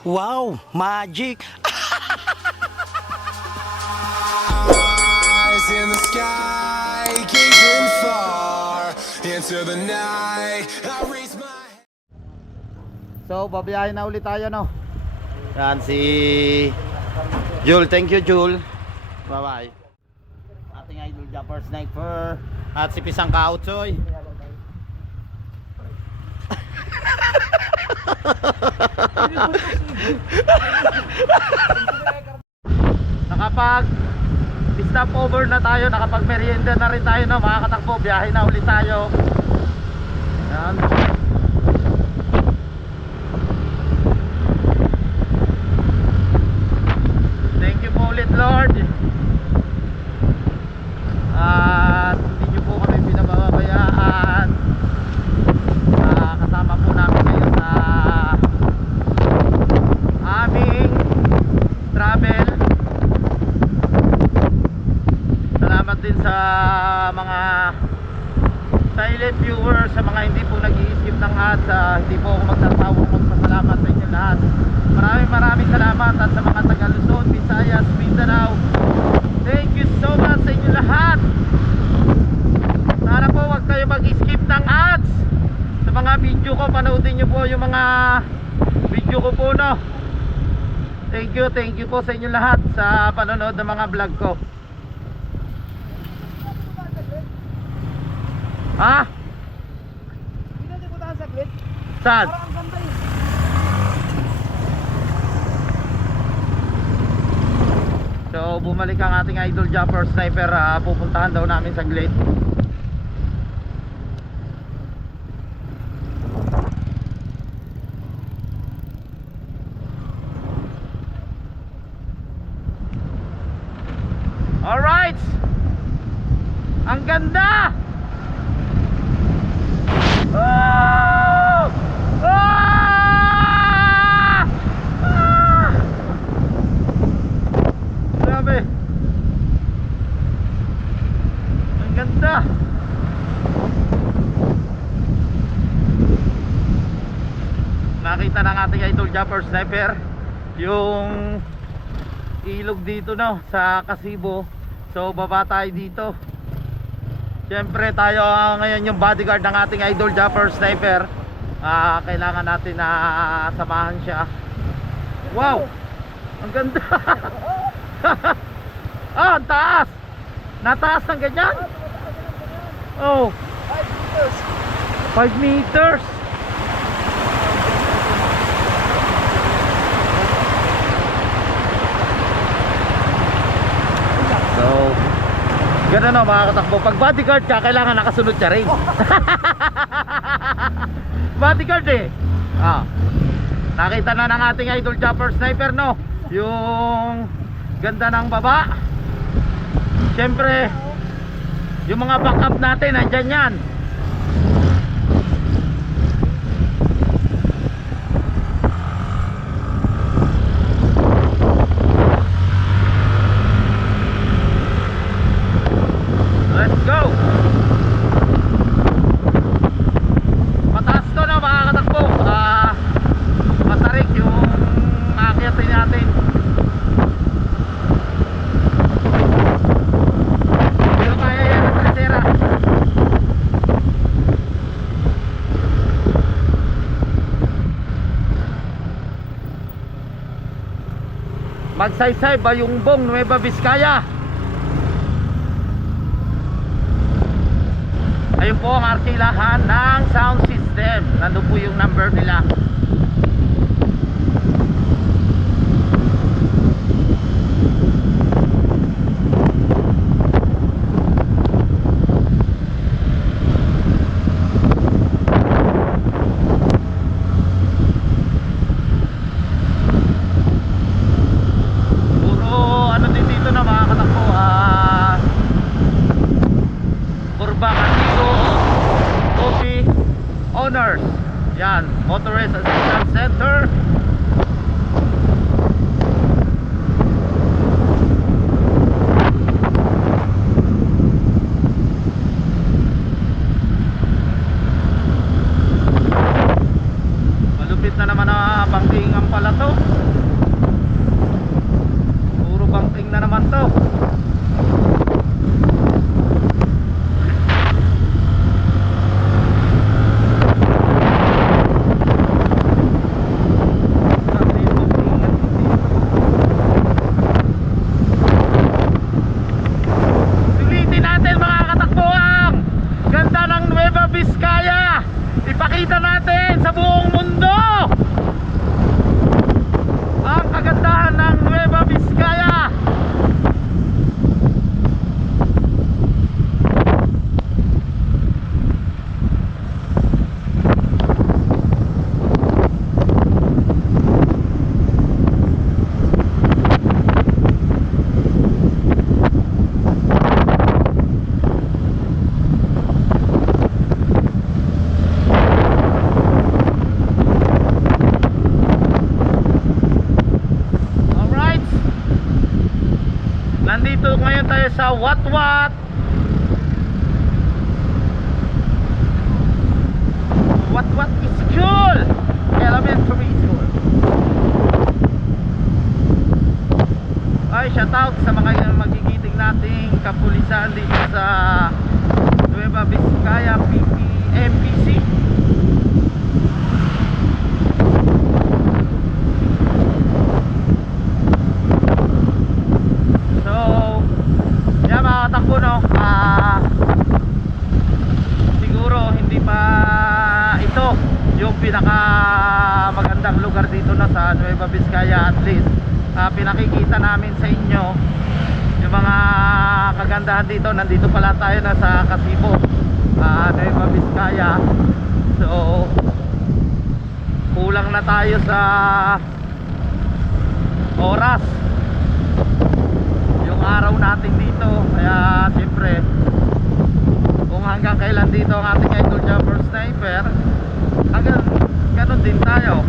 Wow, magic! Eyes in the sky, gazing far into the night. I raise my So, babiyahin na ulit tayo, no? Yan si Jul. Thank you, Jul. Bye-bye. Ating idol Japper Sniper at si Pisang Kautsoy. Nakapag stop over na tayo, nakapag merienda na rin tayo, no? Mga katakbo, biyahe na ulit tayo. Yan. Thank you po ulit, Lord. At hindi nyo po kami pinababayaan. Kasama po namin kayo sa aming travel. Salamat din sa mga silent viewers, sa mga hindi po nag-i-skip ng ads. Hindi po ako magsasawang magpasalamat sa inyo lahat. Maraming salamat. At sa mga taga Luzon, Visayas, Mindanao, thank you so much sa inyo lahat. Sana po wag kayo mag-skip ng ads sa mga video ko. Panoodin nyo po yung mga video ko po, no? Thank you po sa inyo lahat sa panonood ng mga vlog ko. Ha? Hindi ko tahan saglit. Saan? Parang ang ganda eh. So bumalik ang ating idol Japper Sniper. Pupuntahan daw namin saglit. Alright, ang ganda. Oh! Ah! Ah! Grabe. Ang ganda. Nakita ng ating idol Japper Sniper yung ilog dito, no, sa Kasibo. So baba tayo dito. Siyempre tayo ngayon yung bodyguard ng ating idol Japper Sniper. Kailangan natin na samahan siya. Wow, ang ganda. Ang taas. Nataas ng ganyan. Oh, 5 meters. So gano'n, no, mga katakbo. Pag bodyguard ka, kailangan nakasunod ka rin. Bodyguard eh. Nakita na ng ating idol Japper Sniper, no, yung ganda ng baba. Siyempre yung mga backup natin nandyan yan. Let's go. Mataas to, no, mga katakbo. Matarik yung aakyatin natin. Pero kaya yan ang tresera. Magsaysay Bayungbong, Nueva Vizcaya. Ayun po ang arkilahan ng sound system. Nandun po yung number nila. Puro ano din dito na, mga katakbo. Kurba Katigo Coffee Owners. Yan, motorist ngayon tayo sa Watwat School, Elementary School. Ay, shout out sa mga magigiting nating kapulisan dito sa Nueva Vizcaya MPC. So, yan mga katakbo, no? Siguro hindi pa ito yung pinaka magandang lugar dito na sa Nueva Vizcaya. At least pinakikita namin sa inyo yung mga kagandahan dito. Nandito pala tayo na sa Kasibo, Nueva Vizcaya. So kulang na tayo sa oras yung araw natin dito. Kaya siyempre kung hanggang kailan dito ang ating idol jumper sniper, hanggang ganun din tayo.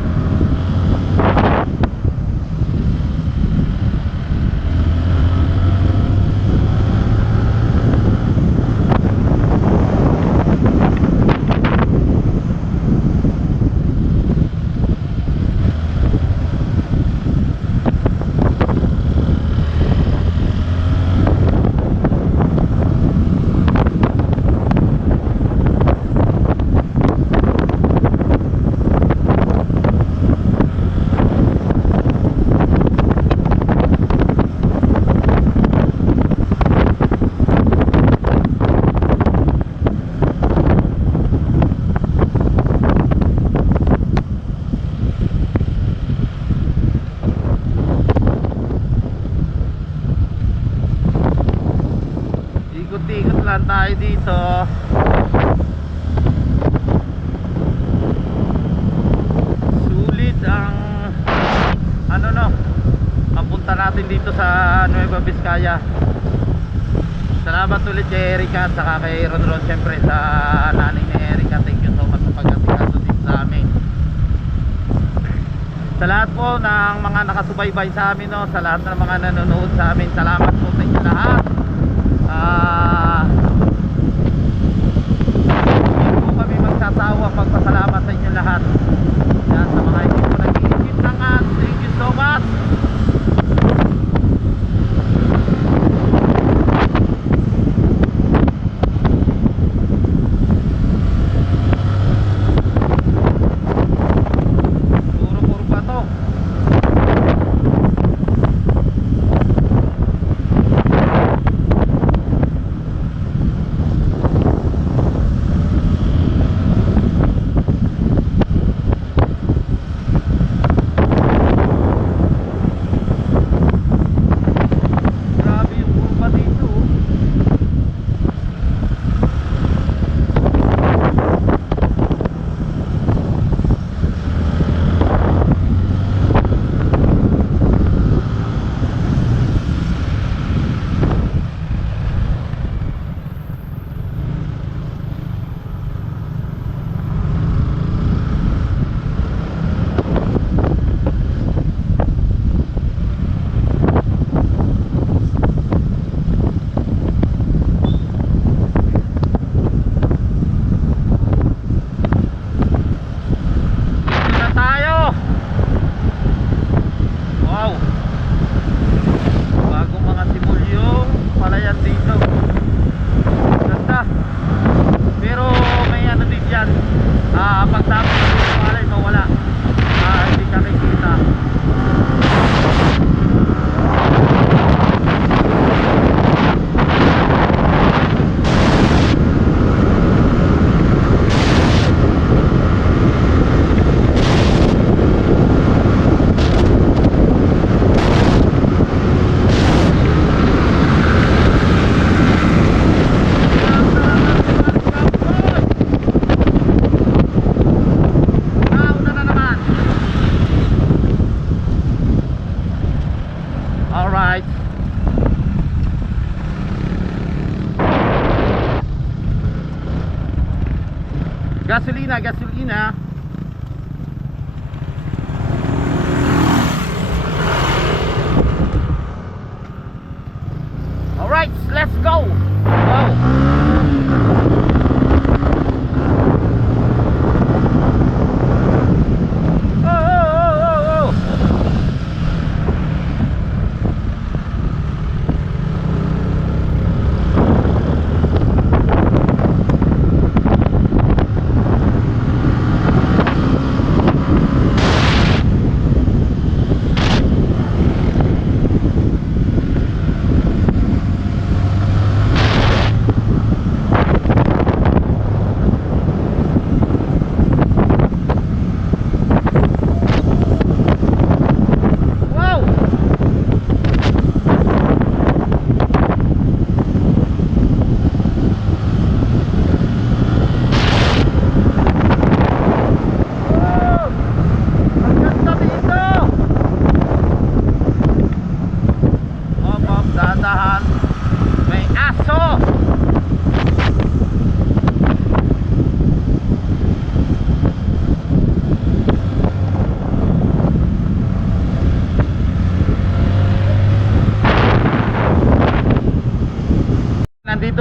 Ikot-ikot lang tayo dito. Sulit ang ang punta natin dito sa Nueva Vizcaya. Salamat ulit kay Erika at saka kay Rodron, syempre sa nanay ni Erika. Thank you so much sa pag-asikaso dito sa amin. Sa lahat po ng mga nakasubaybay sa amin, no? Sa lahat ng mga nanonood sa amin, salamat po sa inyo lahat. Hindi po kami magsasawa pagpasalamat sa inyo lahat. Yan, sa mga hindi po nag-iisip ng ads, thank you so much. Puro pa to. Grabe yung kurba dito. Dito na tayo. Wow, bagong mga simulyong palayan dito. Ganda. Pero may ano din dyan, pagtapos yung palay mawala, hindi ka nakikita. Nauna na naman. Alright. Gasolina, gasolina.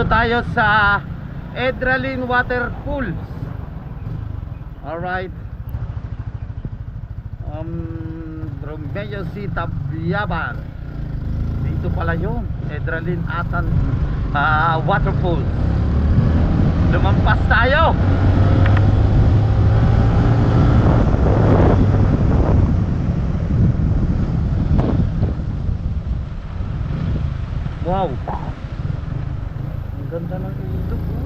Nandito tayo sa Edralin Waterfalls. Alright. Romeo C. Tabyaban. Dito pala yung Edralin Atan Waterfalls. Lumampas tayo. Wow. Ang ganda ng ilog, oh.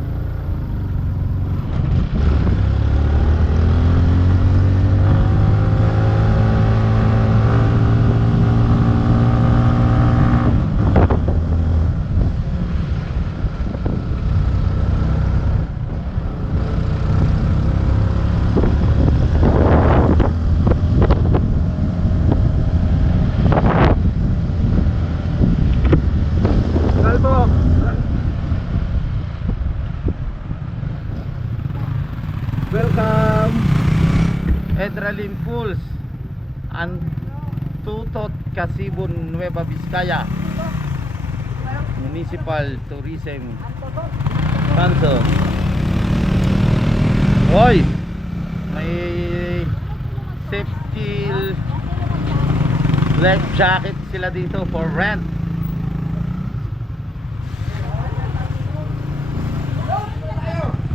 Kalbo. Welcome Edralin Falls Antutot, Casibo, Nueva Vizcaya Municipal Tourism Council. Hoy, may safety life jacket sila dito for rent.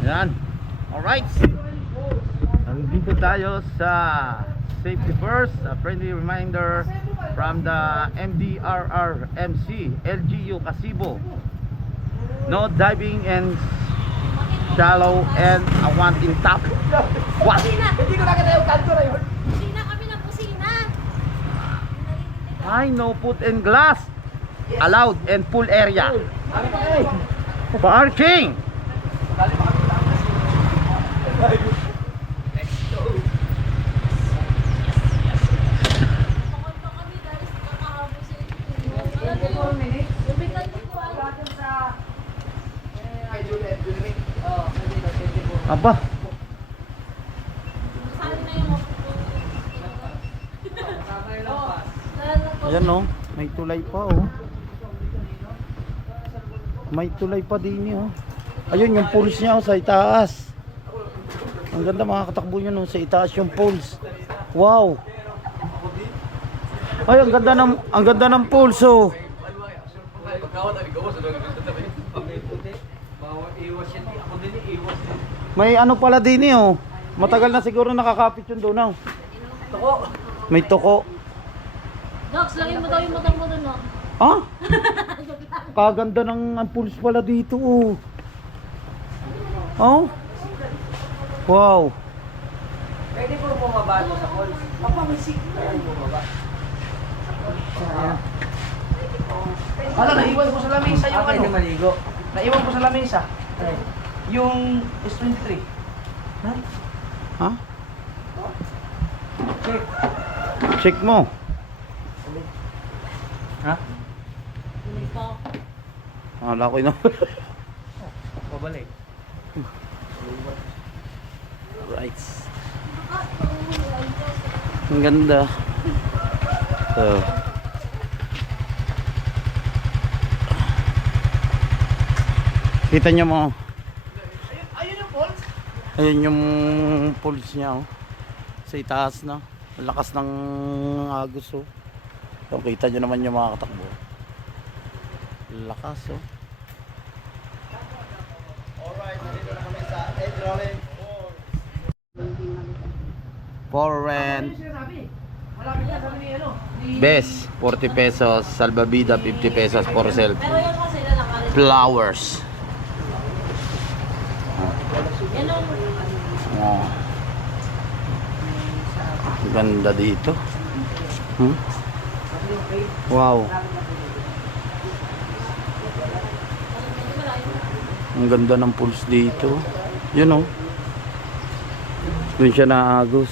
Yan. Alright. Nandito tayo sa Safety First, a friendly reminder from the MDRRMC LGU Casibo. No diving and shallow and I want in top. What? Hindi ko nakita yung kanto na yun. Pusina kami ng pusina. I no food and glass allowed and pool area. Ano pa kayo? Parking. Pakot pa kami guys. Nakakahabol sa inyo. Wala na yun. Lumitan ko po. Ay, Juliet. Oo, nandito, 24. Aba, Saan na yung Tama yung lampas. ayan oh, may tulay pa oh. May tulay pa din oh. Ayun yung pools niya oh, sa itaas. Ang ganda, makakatakbo yun oh, sa itaas yung pools. Wow. Ay, ang ganda ng pools oh. May ano pala din oh. Matagal na siguro nakakapit yun doon oh. Toko. May toko. Docs, lagyan mo daw yung matang mo dun, no? Ha? Kaganda ng ang pools pala dito oh. Oh? Wow. Pwede po bumaba doon sa falls. Papa, may signal. Bumaba. Hala, naiwan ko sa lamesa yung ano. Pwede maligo. Naiwan ko sa lamesa. Yung S23. Ha? Check. Check mo. Ha? Hala ko yun. Babalik. Right. Ang ganda. So. Kita nyo mo. Ayun yung falls. Ayun yung pulse niya oh. Sa itaas na. Ang lakas ng agos oh. So, kita nyo naman yung mga katakbo. Lakas oh. Alright, nandito na kami sa Edralin for rent. Malapit na sabi ni ano. Best 40 pesos, salbabida 50 pesos for self. Pero yung kasi na nakalit. Flowers. Yan ang... Oh. Ganda dito. Hmm? Wow. Ang ganda ng pools dito. Yun oh. Doon siya naagos.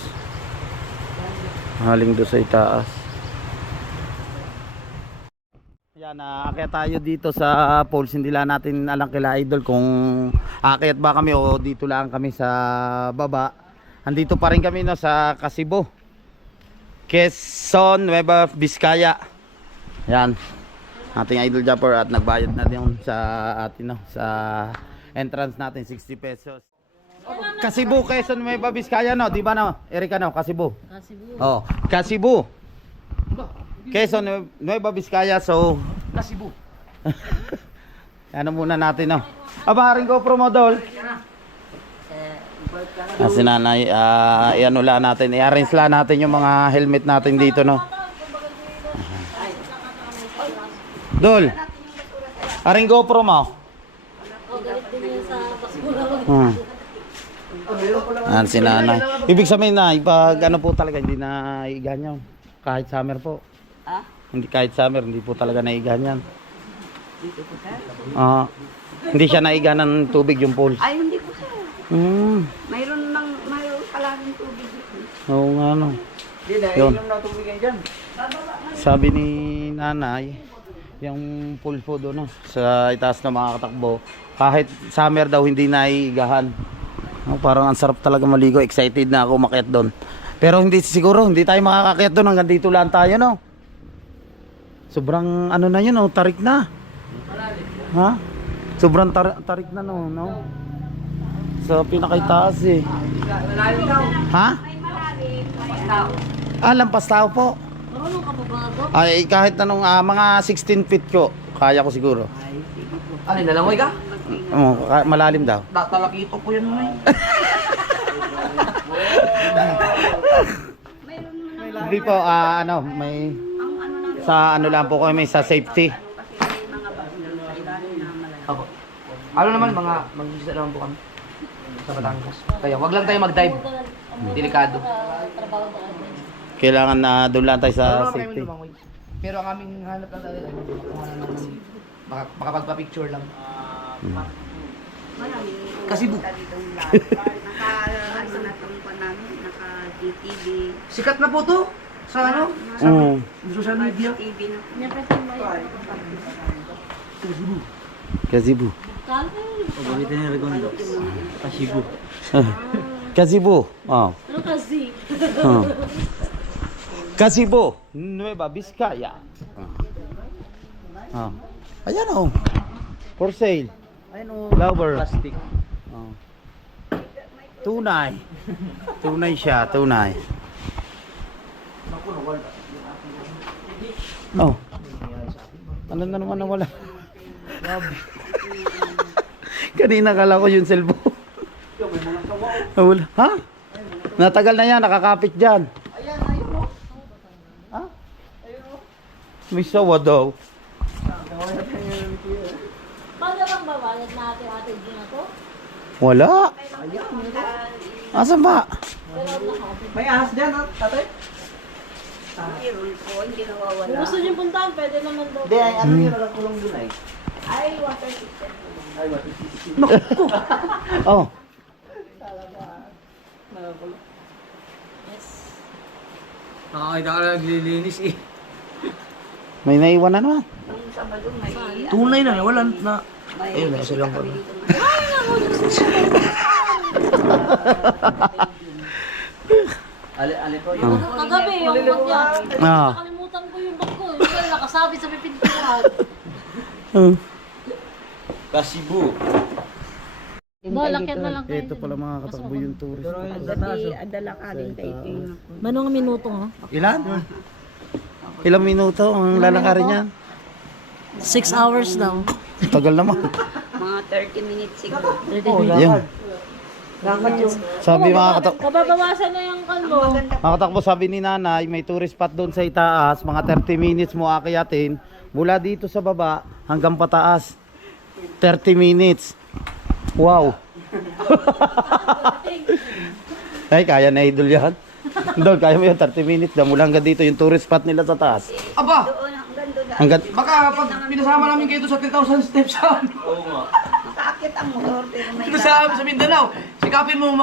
Haling doon sa itaas. Yan, aakyat tayo dito sa pools. Hindi lang natin alam kila idol kung aakyat ba kami o dito lang kami sa baba. Andito pa rin kami no, sa Casibo, Quezon, Nueva Vizcaya. Yan. ating idol jumper at nagbayad na din sa atin no, sa entrance natin 60 pesos. Kasibu, Quezon, Nueva Vizcaya no, di ba no? Erika no, Kasibu. Oh, Kasibu. Quezon, Nueva Vizcaya, so Kasibu. ano muna natin no. Aba, ring GoPro mo dol. Kasi nanay, i-ano lang natin, i-arrange lang natin yung mga helmet natin dito no. Dol, aring GoPro mo. Yan si nanay. Ibig sabihin na, pag ano po talaga, hindi na iganyan. Kahit summer po. Hindi kahit summer, hindi po talaga naiganyan. Hindi siya naiga ng tubig yung pool. Ay, hindi po sir. Mayroon palaging tubig dito. Oo nga no. Yun. Sabi ni nanay, yung pool po doon no, sa itaas na mga katakbo, kahit summer daw hindi naiigahan. Parang ang sarap talaga maligo, excited na ako umakyat doon. Pero hindi siguro, hindi tayo makakakyat doon, hanggang dito lang tayo no. Sobrang ano na yun oh, tarik na. Ha? Sobrang tarik na no, no? Sa pinakaitaas eh. Ha? Lampas tao po. Ay kahit anong mga 16 feet ko, kaya ko siguro. Ano, nalangoy ka? Malalim daw. Tatalakito ko yan mo eh. Hindi po, ano, may sa ano lang po kami, sa safety. Ako. Ano naman, mag-isisa naman po kami sa Batangas. Kaya wag lang tayo mag-dive. Delikado. Kailangan na doon lang tayo sa Ano naman safety. kami lumangoy. Pero ang aming hanap lang talaga, makapagpa-picture lang. Kasibu. Naka-GTV. Sikat na po to sa ano? Sa social media. TV na po. Kasibu. Kasibu. Kasibu. Oh. Ano kasi? Oh. Kasibu, Nueva Vizcaya. Oh. Ayan oh. For sale. Ayun o. Flower. Plastic. Oh. Tunay. Tunay siya, tunay. Oh. Ano na naman nawala? Kanina kala ko yung cellphone. Nawala. Ha? Natagal na yan, nakakapit dyan. Ha? May sawa daw. Paano bang babayad natin ate na to? Wala. Asan ba? May ahas dyan, tatay? Mayroon po, hindi nawawala. Kung gusto niyo puntahan, pwede naman daw. Hindi, ay ano yun, nakakulong dun ay. Ay, water system. Ay, what is Oh. Yes. Nakakita ka na naglilinis eh. May naiwan na naman. Nung Sabado may... Tunay na, wala na. May Ayun, nasa lang kami kami. dito. Ali po Kagabi, yung bag niya. Ah. Nakalimutan ko yung bag ko. Yung pala nakasabi sa pipintuan. Kasibu. Lakyan na lang kayo. Ito pala mga katakbo yung tourist. Gabi, adala ka rin kay King. Manong minuto ha? Ilan? Ilang minuto ang lalakarin niya? 6 hours daw. Tagal naman. Mga 30 minutes siguro. Yan. Sabi mga katakbo. Kababawasan na yung kanmo. Mga katakbo, sabi ni nanay, may tourist spot doon sa itaas. Mga 30 minutes mo akyatin. Mula dito sa baba hanggang pataas. 30 minutes. Wow. Ay, kaya na idol yan. Idol, kaya mo yun 30 minutes. Mula hanggang dito yung tourist spot nila sa taas. Aba! Doon, hanggang doon. Hanggang... Baka pag pinasama namin kayo doon sa 3,000 steps saan? Makaakit ang motor, pero may Dito sa Mindanao. Sikapin mo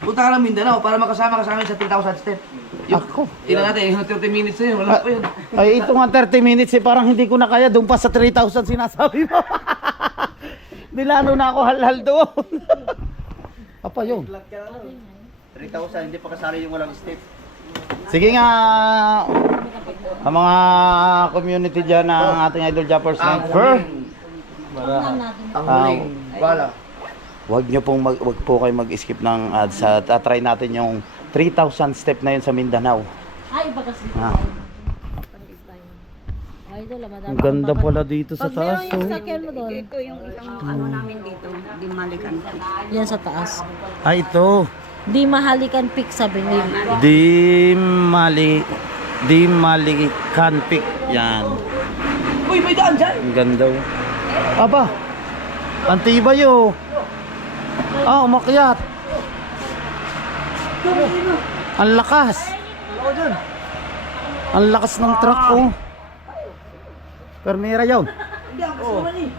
punta ka ng Mindanao para makasama ka sa amin sa 3,000 steps. Ako. Tingnan natin, yung 30 minutes na yun. Wala pa yun. Ay, ito nga 30 minutes eh, parang hindi ko na kaya. Doon pa sa 3,000 sinasabi mo. Nilano na ako halhal doon. Apa yun? 3,000, hindi pa kasali yung walang step. Sige nga, Ang mga community dyan ng ating Idol Japper Sniper. Wag nyo pong wag po kayo mag-skip ng ads. Tatry natin yung 3,000 step na yun sa Mindanao. Ay, iba kasi. Ah. Idol, madami. Ang ganda pala dito sa taas. Yung Oh. sakyan mo doon. Ito yung isang ano namin dito, di malikan. Yan sa taas. Ah, ito. Di mahalikan peak sabi niya. Di Malikan Peak. Yan. Uy, may daan dyan! Ang ganda. Oh. Aba. Ang tibay oh. Ah, umakyat. Ang lakas. Ang lakas ng truck oh. Permira yun. Hindi, ang gusto naman eh.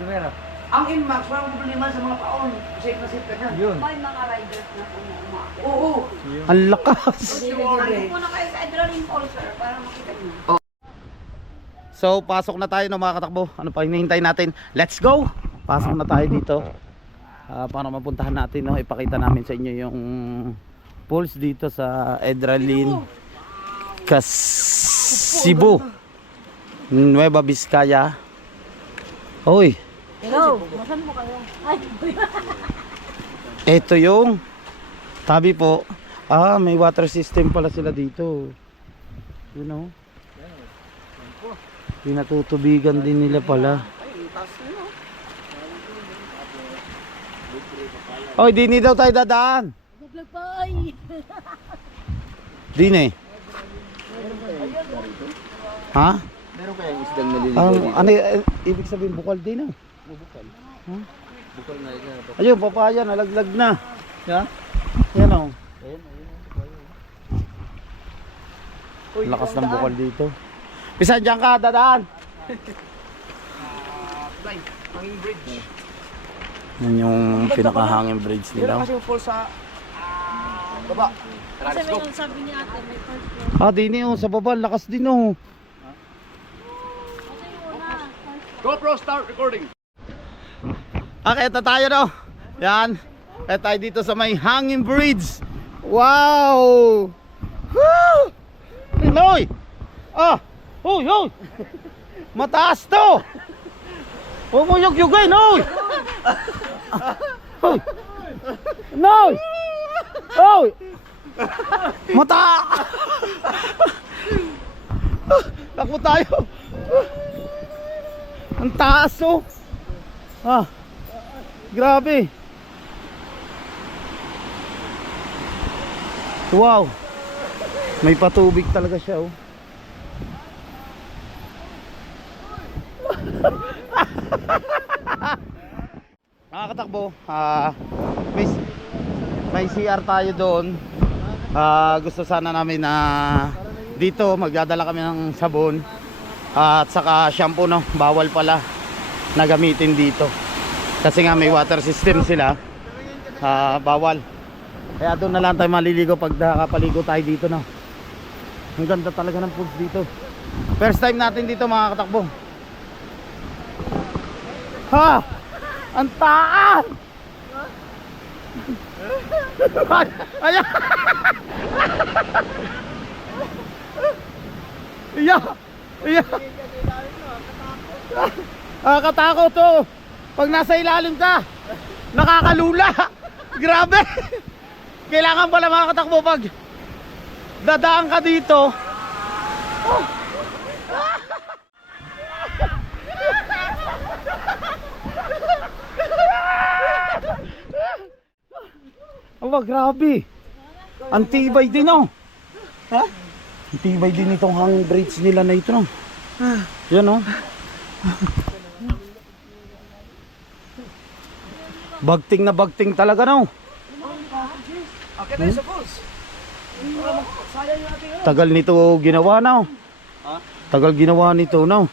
Ang Inmax, walang problema sa mga paon. Safe na safe ka dyan. May mga riders na pumuma. Oo. Ang lakas. Ano muna kayo sa adrenaline pole, sir, para makita niyo. So, pasok na tayo no, mga katakbo. Ano pa hinihintay natin? Let's go! Pasok na tayo dito. Para mapuntahan natin, no? Ipakita namin sa inyo yung pulse dito sa Edralin Cebu, Nueva Vizcaya. Oy, Hello, masan mo kayo? Ay, ito yung tabi po. Ah, may water system pala sila dito. You know? Pinatutubigan din nila pala. Oy, dini daw tayo dadaan. naglag pa ay. Dini. Ha? Meron kayang isdang naliligaw dito? Ano ibig sabihin bukal din ah? Bukal. Huh? Bukal na yun. Ayun, papaya, nalaglag na. Ha? Yan o. Lakas ng bukal dito. Pisan dyan ka, dadaan. Hanging bridge. Yan yung pinakahanging bridge Meron nila. kasi yung fall sa baba. Kasi may nang sabi ni ate, may first floor. Ah, dini oh, sa baba, lakas din oh. Kasi yung una, first GoPro, start recording! Okay, ito tayo no. Yan. Ito tayo dito sa may hanging bridge. Wow! Woo! Pinoy! Ah! Hoy, hoy! Mataas to! Huwag mo yug-yugay, Noy! Hoy! Noy! Hoy! Mata! Takbo tayo! Ang taas oh! Ah! Grabe! Wow! May patubig talaga siya oh. Mga katakbo, may CR tayo doon. Gusto sana namin na dito magdadala kami ng sabon at saka shampoo no, bawal pala na gamitin dito. Kasi nga may water system sila. Bawal. Kaya doon na lang tayo maliligo pag nakapaligo tayo dito no. Ang ganda talaga ng pools dito. First time natin dito mga katakbo. Ha! Ang taas! Ayan! Iya! Iya! Katakot to! Pag nasa ilalim ka, nakakalula! Grabe! Kailangan pala mga katakbo pag dadaan ka dito. Oh. Aba, grabe. Ang tibay din oh. Ha? Ang tibay din itong hanging bridge nila na ito no. Yan oh. Bagting na bagting talaga no. Okay, tayo sa falls. Sayang yung ating Tagal nito ginawa na oh. Tagal ginawa nito no.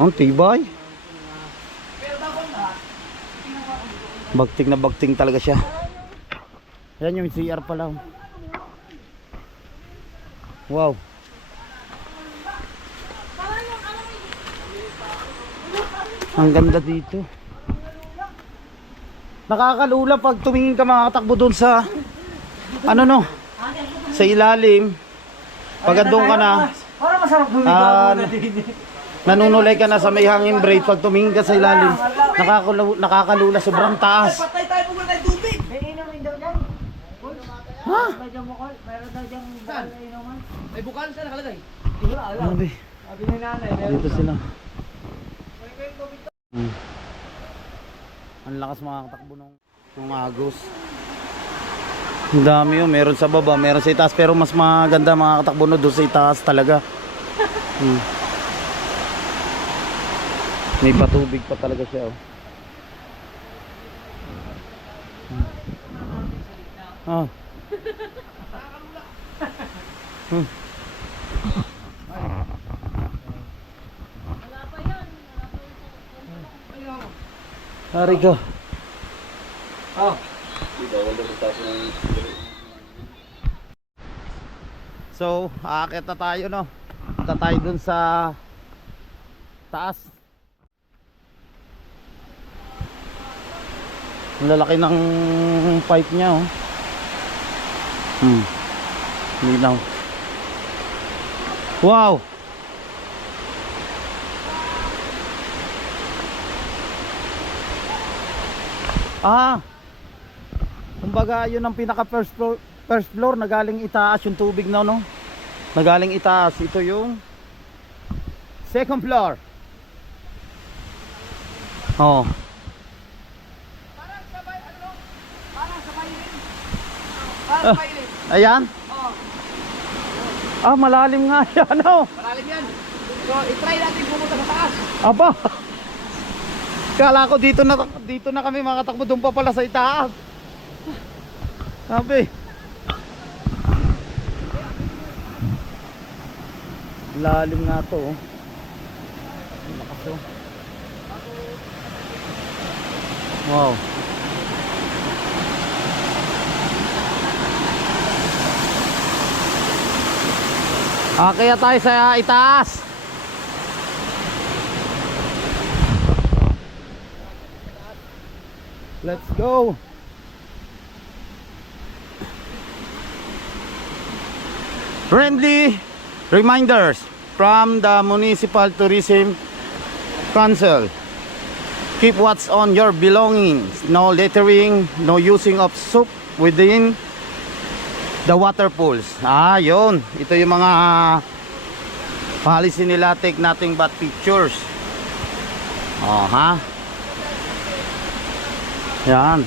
Ang tibay. Bagting na bagting talaga siya. Yan yung CR pala. Wow. Ang ganda dito. Nakakalula pag tumingin ka mga katakbo doon sa ano no, sa ilalim. Pag doon ka na, masarap humiga Ah, muna din. nanunulay ka na sa may hangin braid pag tumingin ka sa ilalim. Nakakalula, sobrang taas. Patay tayo kung wala tayong tubig. May inumin daw dyan. Ha? May dyan bukol. Meron daw dyan bukol na inuman. May bukal saan nakalagay? Hindi ko na alam. Grabe. Sabi ni nanay, meron. Dito sila. Ang lakas makakatakbo ng agos. Ang dami yun. Meron sa baba, meron sa itaas. Pero mas maganda makakatakbo na doon sa itaas talaga. May patubig pa talaga siya. Oh. Hari ko. Oh. So, aakyat na tayo, no? Punta tayo dun sa taas. Ang lalaki ng pipe niya, oh. Linaw. Wow! Kumbaga yun ang pinaka first floor na galing itaas yung tubig na, no? Nagaling itaas. Ito yung second floor. Oh. Ayan. Malalim nga yan, no? Malalim yan. So, itry natin pumunta sa taas. Aba. Kala ko dito na kami makatakbo, doon pa pala sa itaas. Sabi. Lalim nga to, oh. Lakas, oh. Wow. Kaya tayo sa itaas. Let's go. Friendly reminders from the Municipal Tourism Council. Keep watch on your belongings. No littering, no using of soap within the water pools. Yun. Ito yung mga policy nila. Take nothing but pictures. Yan.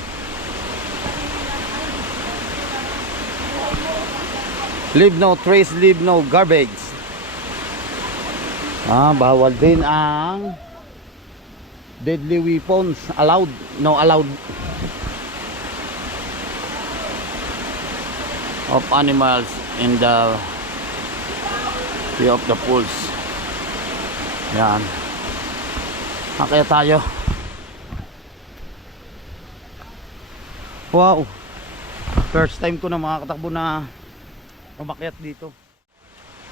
Leave no trace, leave no garbage. Bawal din ang deadly weapons. Allowed, no allowed. Of animals in the view of the pools. Yan. Kaya tayo. Wow. First time ko na makakatakbo na umakyat dito.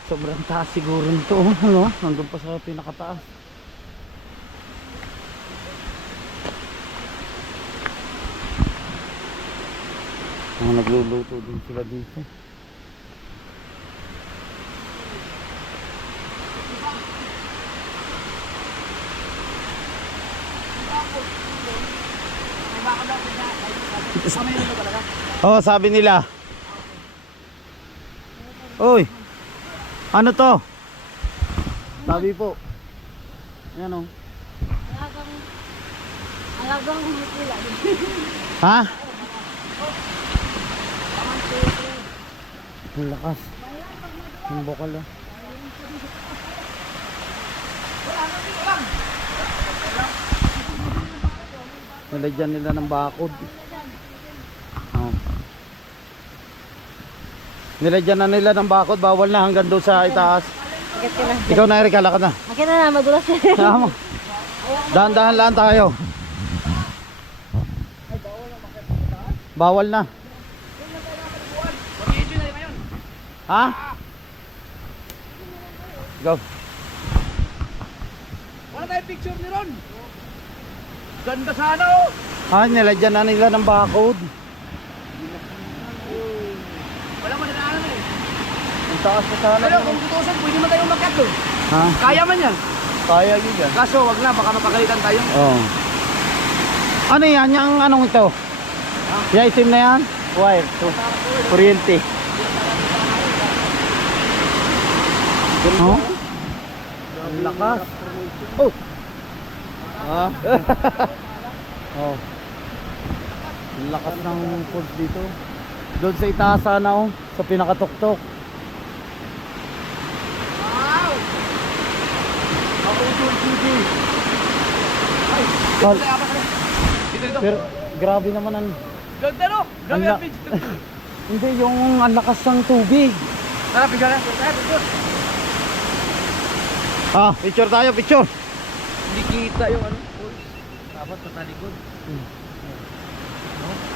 Sobrang taas siguro nito, no? Nandun pa sa pinakataas. Nagluluto din sila dito. Oh, sabi nila. Oy. Ano to? Sabi po. Yan, oh. Alagang humutila. Ha? Ang lakas. Ang bokal, oh. Nilagyan nila ng bakod. Nilagyan na nila ng bakod. Bawal na hanggang doon sa itaas. Ikaw na, Erika, lakad na. Akin na, madulas na. Tama. Dahan-dahan lang tayo. Bawal na. Ha? Go. Wala tayong picture ni Ron. Ganda sana, oh. Nilagyan na nila ng bakod. Wala man nadaanan, eh. taas pa sana. Pero kung tutusin, pwede man tayong makyat doon. Ha? Kaya man yan. Kaya yun yan. Kaso wag na, baka mapagalitan tayo. Oh. Ano yan? Yung anong ito? Yung isim na yan? Wire. Kuryente. Oh? Ang lakas. Oh. Ah. Oh. Ang lakas ng pulse dito. Doon sa itaas sana oh, sa pinakatuktok. Wow! Ako TV. Ay, Tol. dito. Pero grabe naman ang Ganda no? Ang Ganda la- video. hindi yung ang lakas ng tubig. Tara, picture na. Tara, picture. Ah, picture tayo, picture. Hindi kita yung ano. Dapat sa talikod.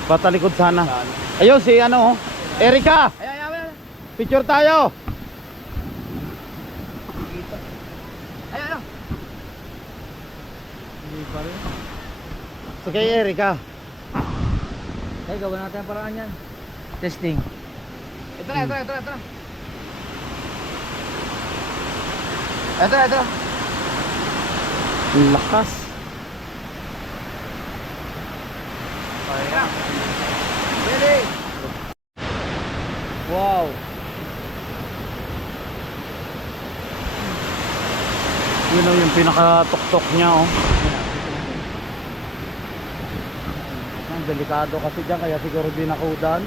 Patalikod sana. Ayun si ano, oh. Erika, Ay, ay, ay. picture tayo. Ay, ano? So kay Erika. Ay, gawin natin ang paraan yan. Testing. Ito na, ito na, ito na, ito na. Ito na, ito na. Ang lakas. Ready? Wow. Yun oh, yung pinakatuktok niya oh. Ang delikado kasi dyan, kaya siguro binakudan.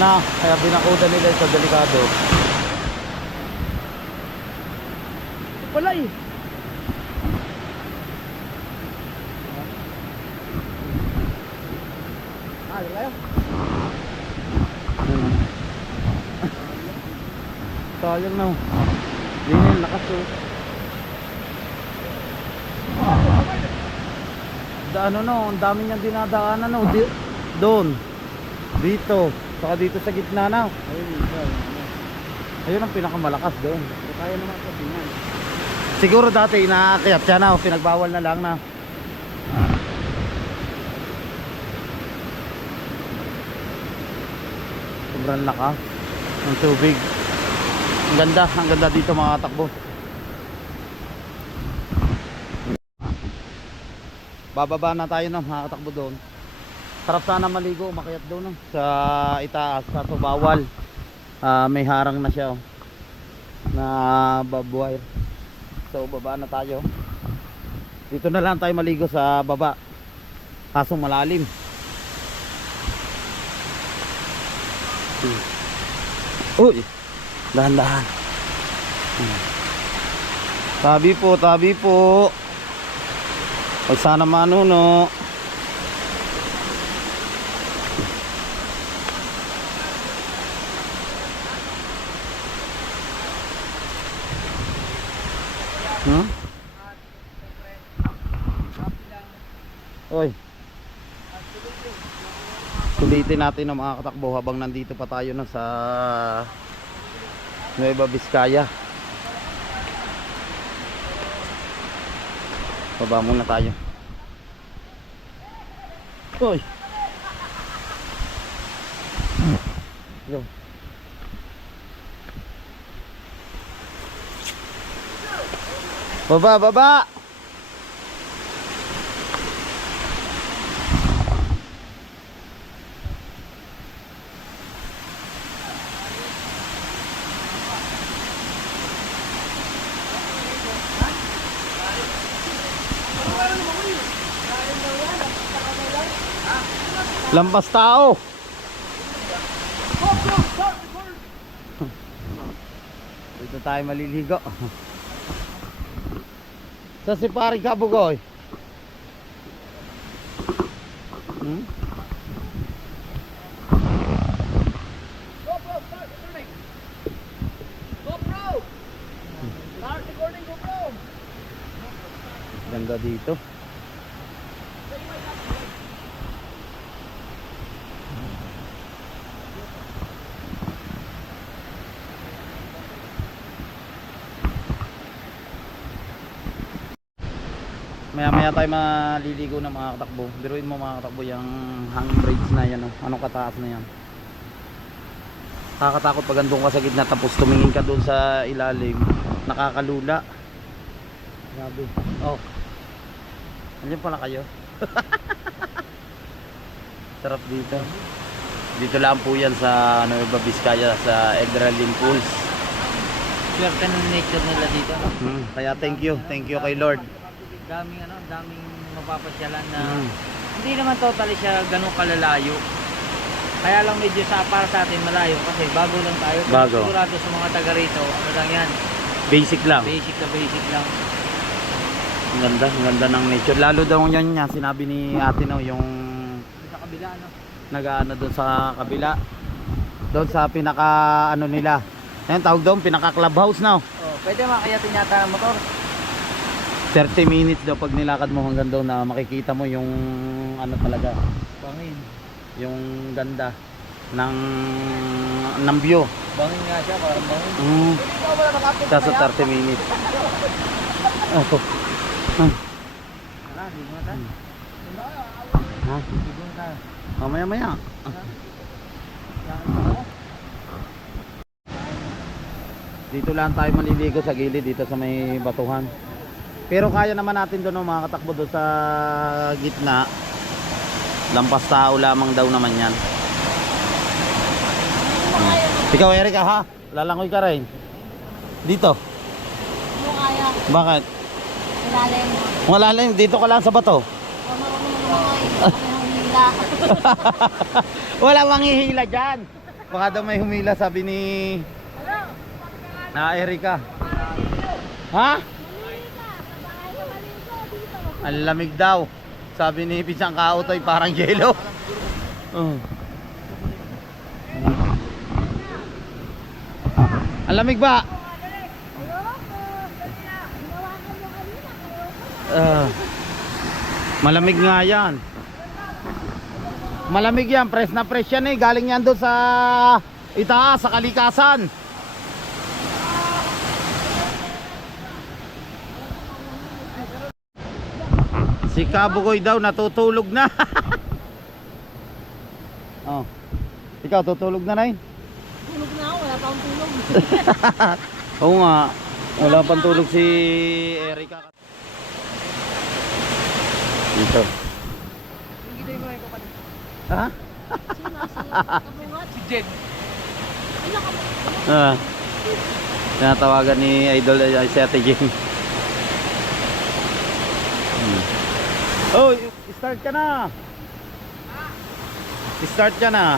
Na, kaya binakudan nila ito, delikado. Wala eh. Ah, di kayo? Sayang na oh. Yun yung lakas oh. Ano no, ang dami niyang dinadaanan no. Doon. Dito. Saka dito sa gitna na. Ayun ang pinakamalakas doon. Kaya naman sa tingnan. Siguro dati inaakyat siya na, pinagbawal na lang na. Sobrang lakas ng tubig. Ang ganda dito mga takbo. Bababa na tayo ng mga katakbo doon. Sarap sana maligo, umakyat doon no? Sa itaas, kaso bawal. May harang na siya oh, na barbed wire. So baba na tayo. Dito na lang tayo maligo sa baba. Kaso malalim. Uy, dahan-dahan. Tabi po. Huwag sana manuno. Hmm? Oy. Sulitin natin ang mga katakbo habang nandito pa tayo na sa Nueva Vizcaya. Baba muna tayo. Oy. Yo. Baba. Lampas tao. Dito tayo maliligo. Sa si Pari Kabugoy. GoPro, start recording. GoPro. Start recording, GoPro. Ganda dito. Maya tayo maliligo ng mga katakbo. Biruin mo mga katakbo yung hang bridge na yan oh. Anong kataas na yan. Nakakatakot pag andun ka sa gitna tapos tumingin ka doon sa ilalim. Nakakalula. Grabe. Oh. Andiyan pala kayo. Sarap dito. Dito lang po yan sa Nueva Vizcaya sa Edralin Pools. Swerte ng nature nila dito. Kaya thank you kay Lord. Daming mapapasyalan na hindi naman totally siya ganun kalalayo. Kaya lang medyo para sa atin malayo kasi bago lang tayo. Bago. Sigurado sa mga taga rito, ano lang yan, Basic lang. basic lang. Ang ganda ng nature. Lalo daw yan niya, sinabi ni ate no, yung Sa kabila, no? nag-ano doon sa kabila. Doon sa pinaka ano nila. Ayun tawag doon, pinaka clubhouse na. Oh, pwede makayatin yata ang motor. 30 minutes daw pag nilakad mo hanggang doon na makikita mo yung ano talaga, Bangin. yung ganda ng view. Bangin nga siya, parang bangin. Kaso 30 minutes. Oh. Wala, di mo na tayo. Ha? Di mo na tayo. Maya. Dito lang tayo maliligo sa gilid dito sa may batuhan. Pero kaya naman natin doon no, mga katakbo doon sa gitna. Lampas tao lamang daw naman yan. Ikaw Erika ha? Lalangoy ka rin. Dito. Mo kaya. Bakit? Ilalim mo. Malalim, dito ka lang sa bato. Marunong naman kayo. Humila. Wala manghihila dyan. Baka daw may humila sabi ni na Erika. Ha? Ang lamig daw. Sabi ni Pisang Kautoy parang yelo. Ang lamig ba? Malamig nga yan. Malamig yan, press na press yan eh. Galing yan doon sa itaas, sa kalikasan. Si Kabugoy daw natutulog na. Oh. Ikaw tutulog na rin? Tulog na ako. Wala pa akong tulog. Oo nga. Wala pang tulog si Erika. Dito. Ha? Sino? Kabungat? Si Jen. Ano ka ba? Tinatawagan ni Idol si Ate Jing. Oh, start ka na. Start ka na.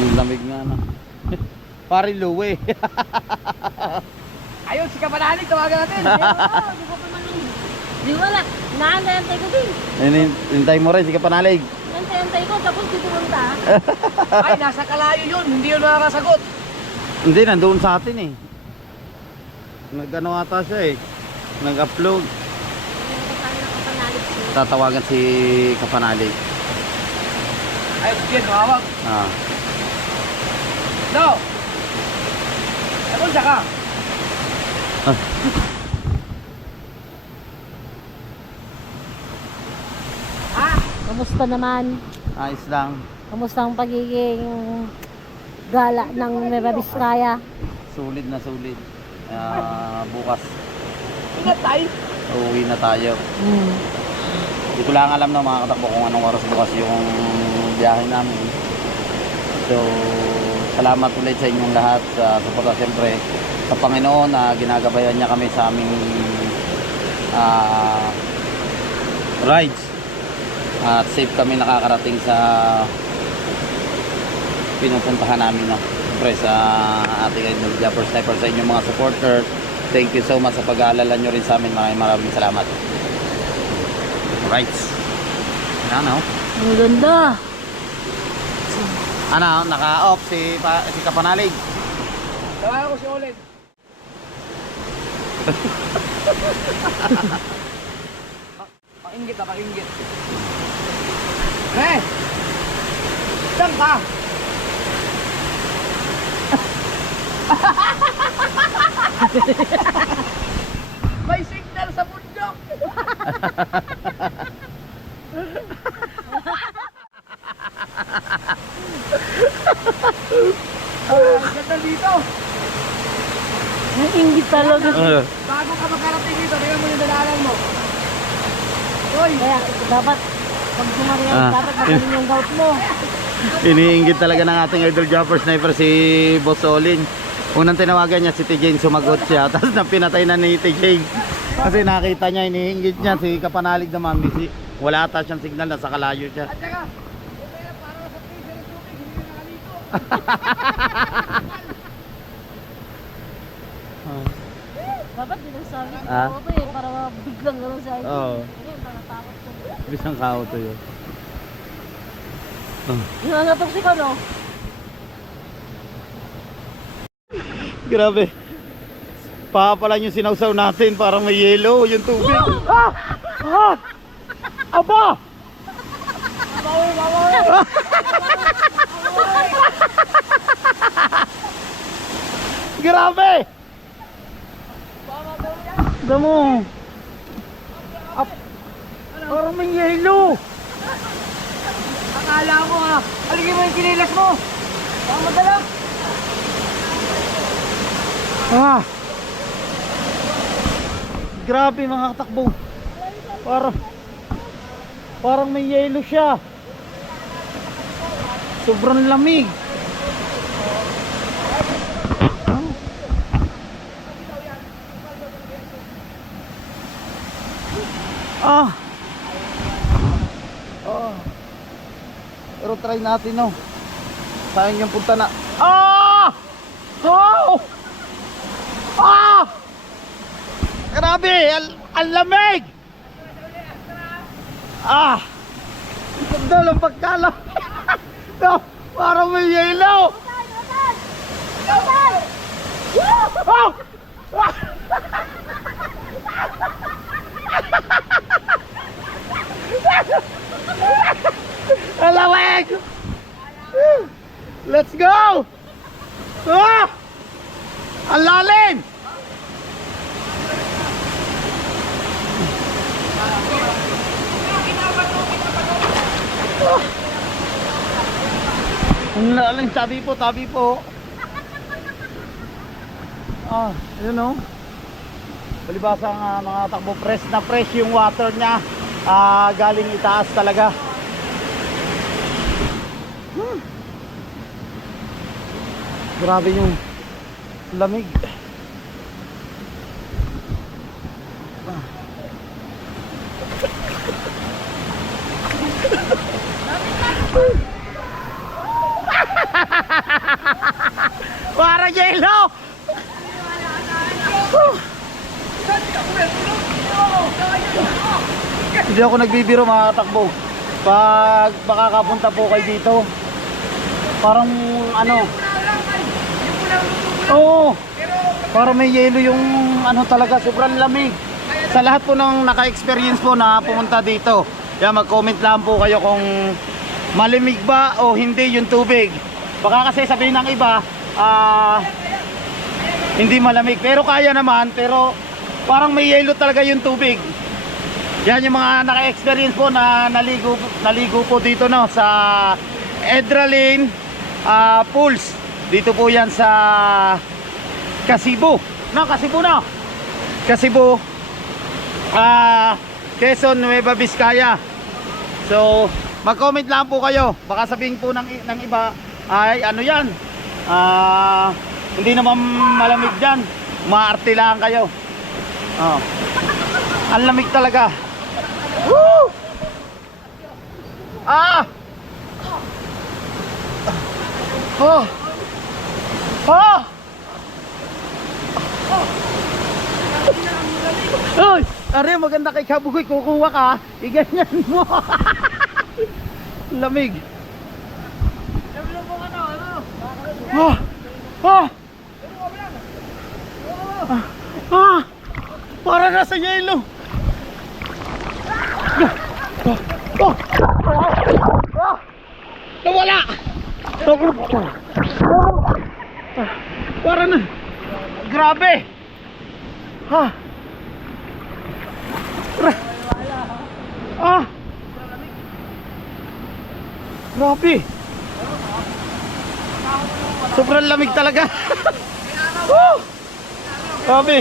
Yung lamig nga na. Pari Louie. Ayun, si Kapanali, tawagan natin. Di ko pa man. Di wala. Naantay ko din. Hintay mo rin si Kapanalig. Antay ko. Tapos dito punta. Ay, nasa kalayo yun. Hindi yun nakasagot. Hindi, nandoon sa atin eh. Nag-ano ata siya eh. Nag-upload. Tatawagan si Kapanalig. Ay, si Jen, mawag. Ah. No! Ano siya ka? Kamusta naman? Ayos lang. Kamusta ang pagiging gala ng Nueva Vizcaya? Sulit na sulit. Bukas Ingat tayo. uuwi na tayo. Hindi ko lang alam na mga katakbo kung anong oras bukas yung biyahe namin. So, salamat ulit sa inyong lahat sa suporta siyempre sa Panginoon na ginagabayan niya kami sa aming rides. At safe kami nakakarating sa pinupuntahan namin no. Siyempre sa ating Idol Japper Sniper, sa inyong mga supporter. Thank you so much sa pag-aalala nyo rin sa amin. Maraming salamat. Right. Ano? Ang ganda. Ano? Naka-off si Kapanalig. Tawagan ko si Olen. Pakingit na, pakingit. Eh! Saan ka? May signal sa bundok! Ganda dito. Ang ingit talaga. Bago ka makarating dito, tingnan mo yung dalalan mo. Hoy! Kaya dapat pag sumarihan, dapat magaling yung gout mo. Iniinggit talaga ng ating idol jumper sniper si Boss Olin. Unang tinawagan niya si TJ, sumagot siya. Tapos pinatay na ni TJ. Kasi nakita niya, iniinggit niya. Si Kapanalig naman, wala ata siyang signal, nasa kalayo siya. Dapat din ang sabi ko Ah? ako eh, para biglang gano'n sa akin. Oo. Ayun, nakatakot ko. Bisang kao to yun. Yung nangatok si Kano. Grabe. Papalan yung sinawsaw natin, parang may yellow yung tubig. Ah! Ah! Aba! Grabe! Damo! Parang may yellow! Akala mo ha, aligin mo yung kinilas mo. Baka madala. Ah! Grabe mga katakbo. Parang may yellow siya. Sobrang lamig. Ah. Oh. Pero try natin, no. Sayang yung punta na. Ah! Oh! Ah! Grabe, ang lamig. Ah! Ganda lang pagkalam. No, parang may yellow. Oh! Ang lamig. Let's go. Ah! Ang lalim. Ang lalim, tabi po, tabi po. Ah, yun o. Palibasa nga mga takbo, fresh na fresh yung water niya. Galing itaas talaga. Grabe yung lamig. Parang yelo. Hindi ako nagbibiro mga katakbo. Pag makakapunta po kayo dito, parang ano, oo, parang may yelo yung ano talaga, sobrang lamig. Sa lahat po ng naka-experience po na pumunta dito, yan, mag-comment lang po kayo kung malimig ba o hindi yung tubig. Baka kasi sabihin ng iba, hindi malamig, pero kaya naman, pero parang may yelo talaga yung tubig. Yan yung mga naka-experience po na naligo po dito, no, sa Edralin Pools. Dito po yan sa Kasibo. No, Kasibo na. Kasibo. Quezon, Nueva Vizcaya. So, mag-comment lang po kayo. Baka sabihin po ng iba, ay ano yan? Hindi naman malamig dyan. Maarte lang kayo. Oh. Ang lamig talaga. Woo! Ah! Oh! Oh! Uy! Ari, maganda kay Kabugoy. Kukuha ka. Iganyan mo. Lamig. Ah! Ah! Ah! Para nasa yelo. Oh! Ah! Nawala! Para na. Grabe. Ha. Ah. Grabe. Sobrang lamig talaga. Woo! Sabi.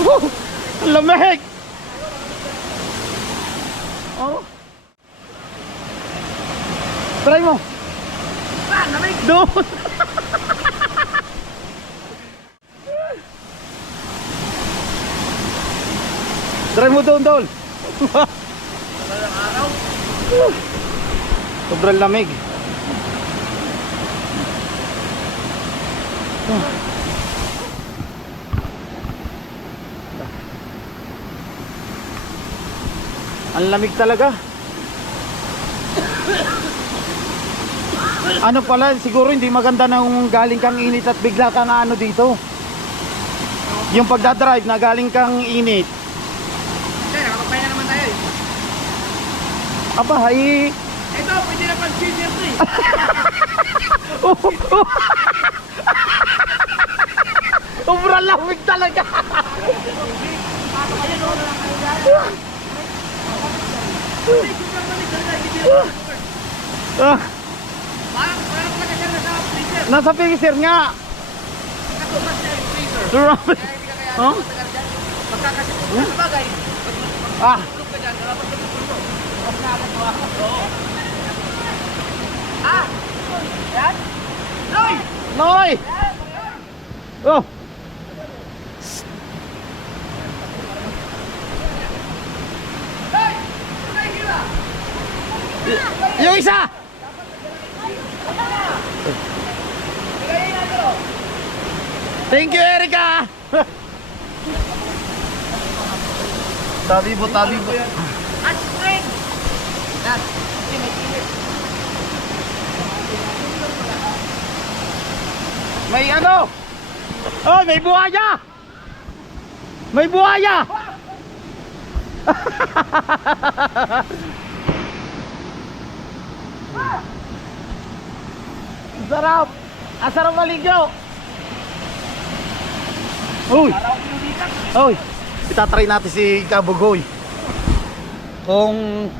Woo! Ang lamig. Oh. Try mo. Lamig. Doon. Try mo doon, Dol. Sobrang lamig. Ang lamig talaga. Ano pala, siguro hindi maganda nang galing kang init at bigla kang ano dito. Yung pagdadrive na galing kang init. Nakapagpahinga naman tayo eh. Aba, ay... Ito, pwede na pang senior to eh. Sobrang lamig talaga. Ah, Parang pala siya nasa freezer. nasa freezer nga. Nakatumas na yung freezer. Grabe. Kaya hindi ka kaya Huh? matagal dyan. Pagkakasip mo sa bagay, Ah, tulog ka dyan, dapat ka tulog. Mas na agad mo ako. Oo. Ah! Yan? Loy! Noy. Oh. Loy! Loy, hila! Yung isa. Bigayin na ito. Thank you, Erica. Tabi mo. At spring! Yan. Kasi may init. May ano? Oh, may buhaya. May buhaya. Sarap. Asarap maligo. Uy. Uy. Itatry natin si Kabugoy. Kung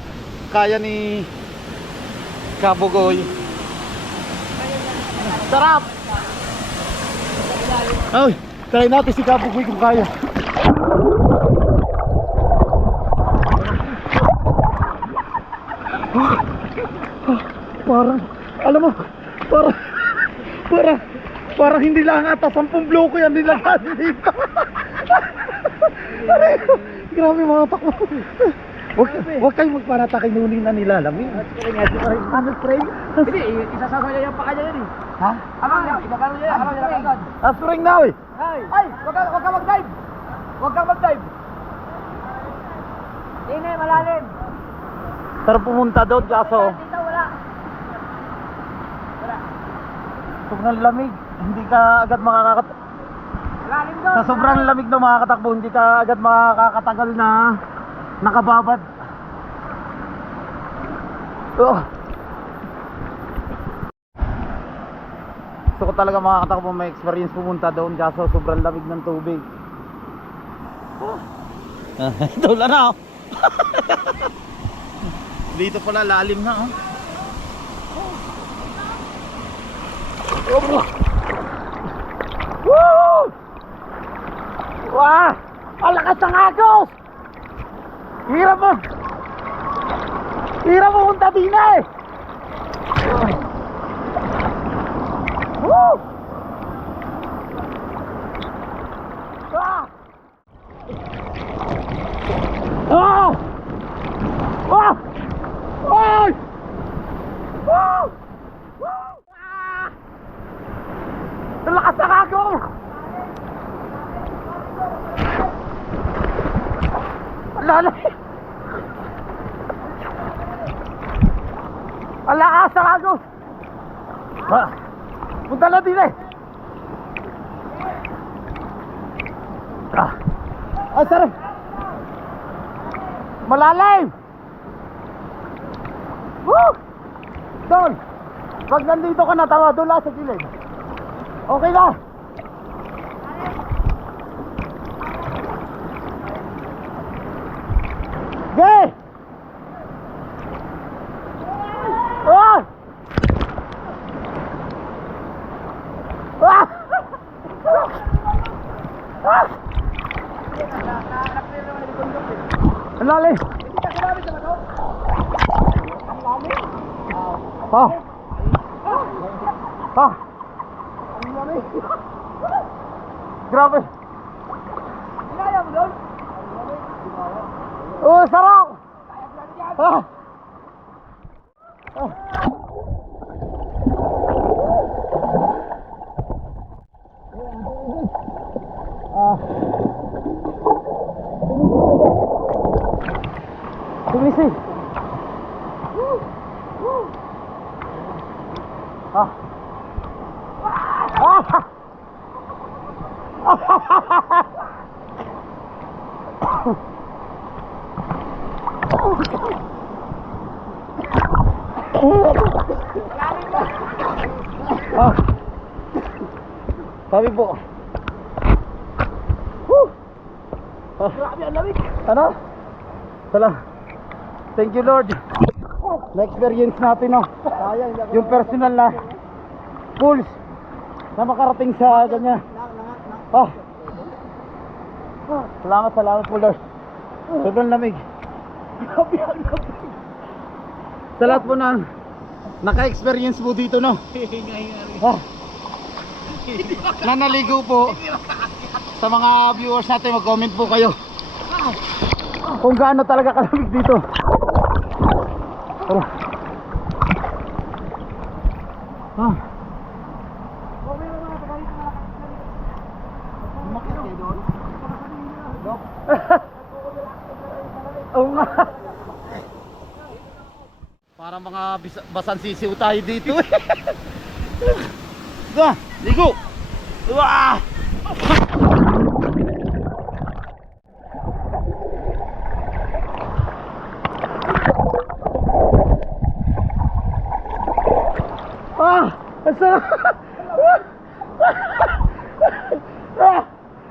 kaya ni Kabugoy. Sarap. Uy, try natin si Kabugoy kung kaya. Parang, alam mo, parang hindi lang ata 10 bloko yan nilagay dito. Grabe mga takbo. Huwag kayong magparata kay Nuning na nilalamig. Ano spray? Hindi, isasasaya yung pa kanya yan eh. Ha? Ibakaro niya, ano niya agad. Spring na eh. Ay, wag ka mag-dive. Wag kang mag-dive. Hindi, malalim. Sarap pumunta doon kaso Dito, wala. sobrang lamig. Hindi ka agad makakatakbo. Malalim doon. Sa sobrang lamig na makakatakbo, hindi ka agad makakatagal na nakababad. Oh. Gusto ko talaga makakatakbo, may experience pumunta doon kaso sobrang lamig ng tubig. Ito lang na. Dito pala lalim na. Oh. Woo! Wah! Ang lakas ng agos! Hirap mo! Hirap mo punta din eh! Woo! Ah! Oh! Oh! Ay! Woo! Woo! Ah! Ang lakas ng agos! Lalay! Ang lakas ng agos! Punta na din eh! Ay, sarap! Malalim! Woo! Doon! Pag nandito ka na, tawa, doon lang sa gilid. Okay na! Okay! Ah! Ah! Ah! Grabe! Kaya mo doon? Oh, sarap! Ah! Ah! Ah! Tumisig! Ah! Ah! Ah. Sabi po. Ah. Grabe ang lamig. Ano? Thank you Lord. Na-experience natin no. Yung personal na pulse na makarating sa ganyan. Ah. Salamat po Lord. Sobrang lamig. Grabe ang lamig. Sa lahat po ng naka-experience po dito no. Ah. Na naligo po. Sa mga viewers natin, mag-comment po kayo kung gaano talaga kalamig dito. Tara. Ah. Oo nga. Para mga basan sisiw tayo dito eh. Ligo. Wah! Ang sarap!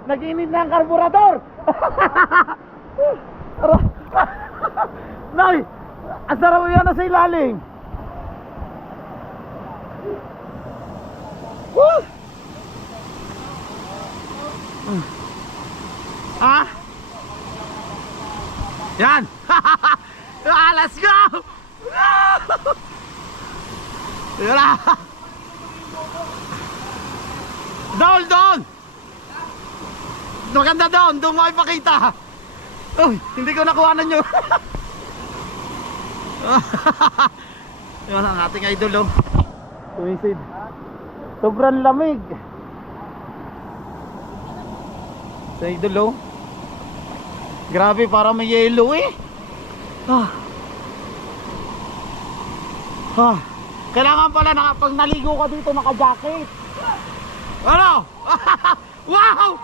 Nag-init na ang karburador! Nay! Ang sarap yan na sa ilalim! Woo! Ah! Yan! Let's go! Yan! Doon! Maganda doon mo ipakita. Uy, hindi ko nakuhanan nyo. Yan ang ating idol oh. Tumisid. Sobrang lamig. Sa idol oh. Grabe, parang may yellow eh. Kailangan pala na pag naligo ka dito naka-jacket. Ano? Wow!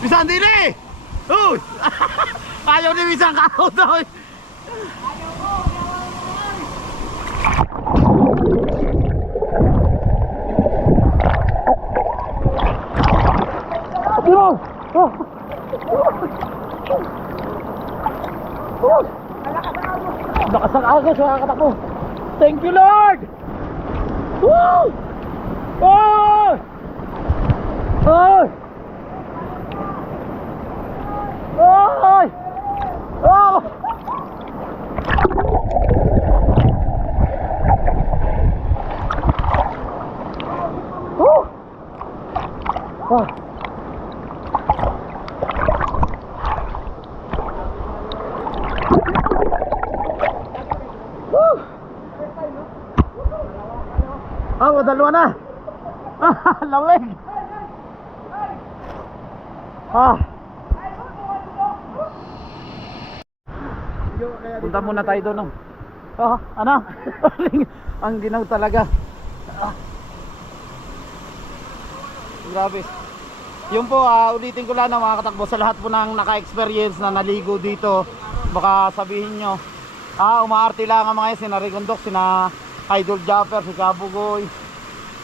Bisan din eh! Uy! Ayaw ni Bisan kako daw. Lakas ang agos, makakatakbo. Thank you Lord! Woo! Oh! Oh! Oh! Oh! Oh! Oh! Oh, dalawa na. Lamig. Punta muna tayo doon. Ano? Ang ginaw talaga. Grabe. Yun po, ulitin ko lang na mga katakbo sa lahat po ng naka-experience na naligo dito. Baka sabihin nyo, umaarte lang ang mga yan, sina Rigondok, sina Idol Japper, si Kabugoy,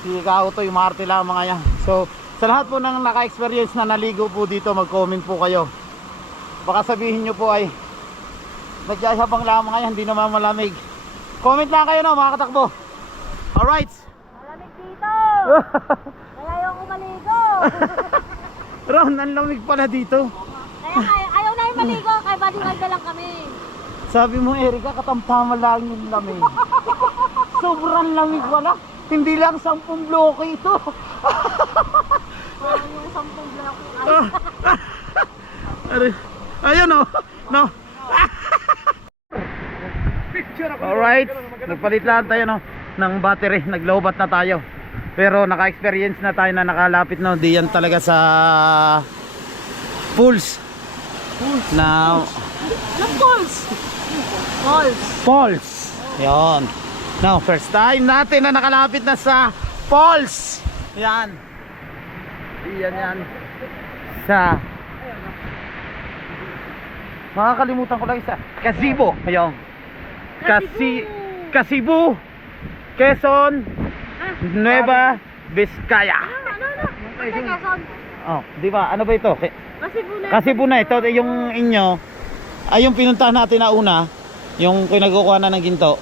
si Kautoy, umaarte lang ang mga yan. So, sa lahat po ng naka-experience na naligo po dito, mag-comment po kayo. Baka sabihin nyo po ay nagyayabang lang mga yan, hindi naman malamig. Comment lang kayo no, mga katakbo. Alright. Malamig dito! Kaya ayoko maligo! Ron, ang lamig pala dito. Kaya ayaw na yung maligo, kaya baliwag na lang kami. Sabi mo, Erika, katamtama lang yung lamig. Sobrang lamig pala. Hindi lang 10 bloke ito. Parang yung 10 block ay. Ayun oh. No. Alright, nagpalit lang tayo no ng battery, naglobat na tayo. Pero naka-experience na tayo na nakalapit no, diyan talaga sa pools. Na Falls. Yan. No, first time natin na nakalapit na sa falls. Yan. Yan. Sa makakalimutan ko lang isa. Kasibo. Ayun. Kasibu, Quezon, Nueva Vizcaya. Oh, di ba? Ano ba ito? Kasibu na ito, yung inyo. Ay yung pinuntahan natin na una, yung pinagkukuha na ng ginto.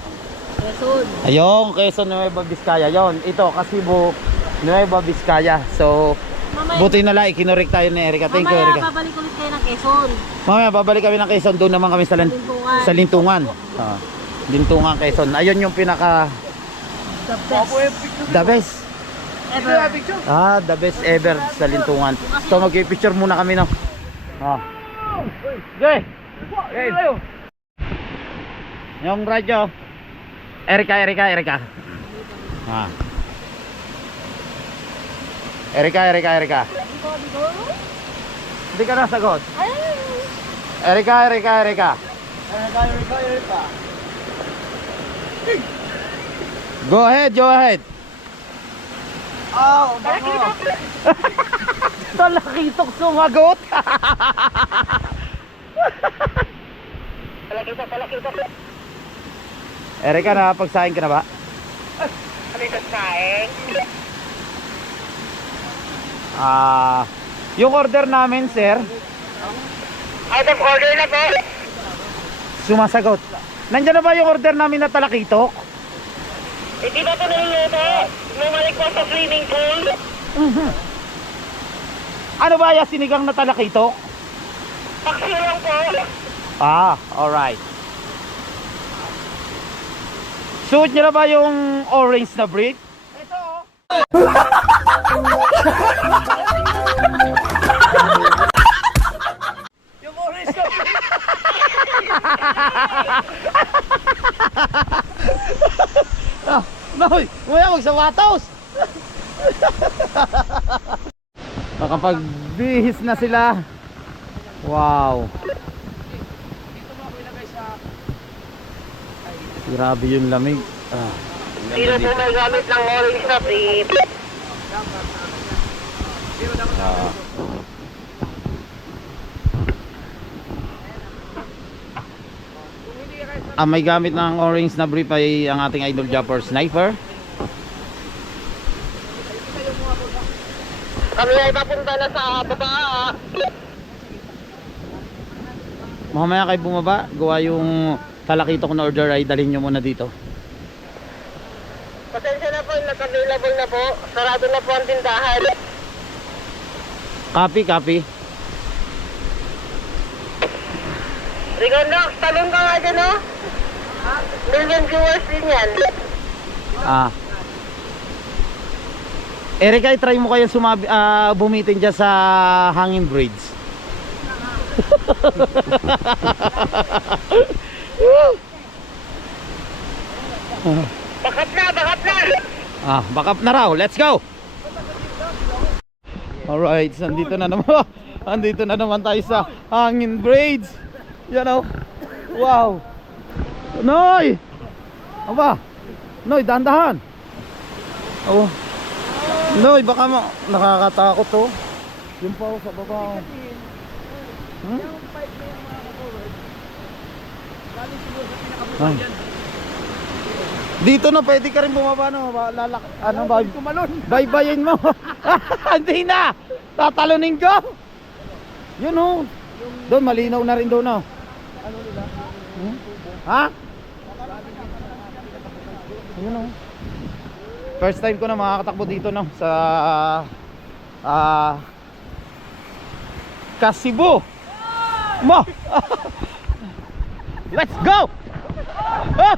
Quezon. Ayun, Quezon, Nueva Vizcaya. Yon, ito Kasibu, Nueva Vizcaya. So, buti na lang ikinurek tayo ni Erika. Thank you, Erika. Mamaya babalik ulit kayo ng Quezon. Mamaya babalik kami ng Quezon, doon naman kami sa Lintungan. Lintungan. Lintungan, Quezon. Ayun yung pinaka the best. Ever. The best ever sa Lintungan. So mag-picture muna kami no. Okay. Yung radyo. Erika. Erika. Hindi ka nasagot. Erika. Go ahead. Oh, talakitok sumagot. Talakitok. Erika, nakapagsaing ka na ba? Yung order namin, sir. Out of order na po. Sumasagot. Nandiyan na ba yung order namin na talakitok? Hindi ba ito niluluto? Bumalik po sa swimming pool. Ano ba yung sinigang na talakitok? Paksiw lang po. Alright. Suot nyo na ba yung orange na brick? Yung orange na po. Noy, huwag magsawatos. Nakapagbihis na sila. Wow. Grabe yung lamig. Sino po may gamit ng orange na brief? May gamit ng orange na brief ay ang ating idol Japper Sniper. Kami ay papunta na sa baba. Mamaya kayo bumaba, gawa yung talakitok na order ay dalhin nyo muna dito. Pasensya na po, nag-available na po. Sarado na po ang tindahan. Copy. Rigondox, talong ka nga dyan, no? Million viewers din yan. Erika, try mo kayo bumitin dyan sa hanging bridge. Bakat na! Back up na raw. Let's go. Alright, andito na naman. Andito na naman tayo sa hanging bridge. Yan o. Wow. Noy! Aba. Noy, dahan-dahan. Oh. Noy, baka nakakatakot to. Yung pa sa baba. Dito na pwede ka rin bumaba no. Baybayin mo. Hindi na. Tatalunin ko. Yun oh. Doon malinaw na rin doon oh. Ano nila? Ha? Yun oh. First time ko na makakatakbo dito no sa Kasibo. Mo. Let's go. Ah!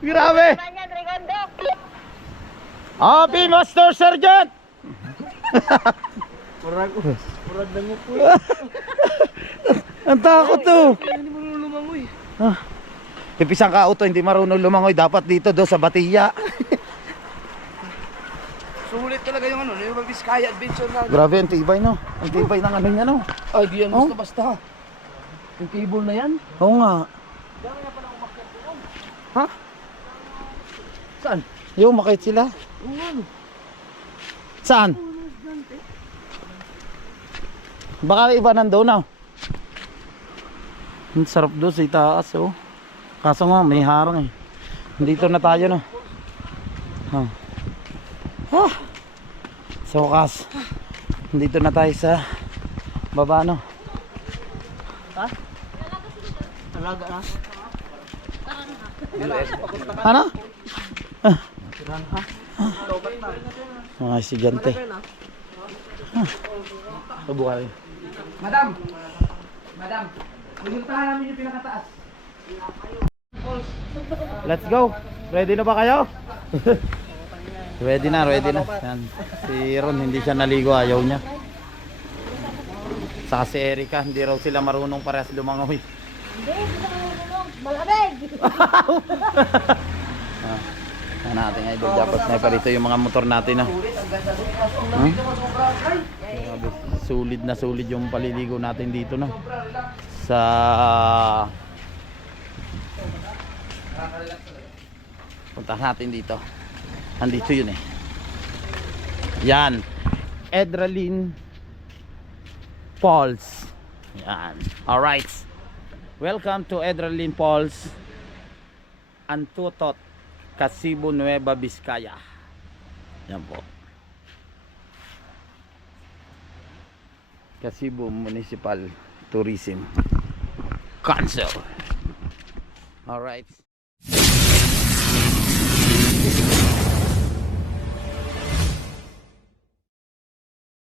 Grabe. Happy Master Sergeant. Ang takot to. Hindi mo lumangoy. Pipisang ka auto, hindi marunong lumangoy. Dapat dito do sa Batiya. Sulit talaga yung ano, yung Biskaya Adventure na. Grabe, ang tibay no. Ang tibay ng ano niya no. Ay, di yan Oh? basta-basta. Yung cable na yan. Oo nga. Ha? Saan? Yung makait sila. Saan? Baka iba nandoon na. Ang sarap doon sa itaas oh. Kaso nga may harang eh. Dito na tayo no. Sa wakas. Dito na tayo sa baba no. Talaga na. Ano? Mga estudyante. Subukan rin. Madam! Madam! Pupuntahan namin yung pinakataas. Let's go. Ready na ba kayo? Ready na, ready na. Yan. Si Ron hindi siya naligo, ayaw niya. Saka si Erika, hindi raw sila marunong parehas lumangoy. Malamig! Natin nga idol dapat sniper ito yung mga motor natin na. Sulit na sulit yung paliligo natin dito na. Sa punta natin dito. Andito yun eh. Yan. Edralin Falls. Yan. Alright. Welcome to Edralin Falls, Antutot, Kasibo, Nueva Vizcaya. Yan po. Kasibo Municipal Tourism Council. Alright.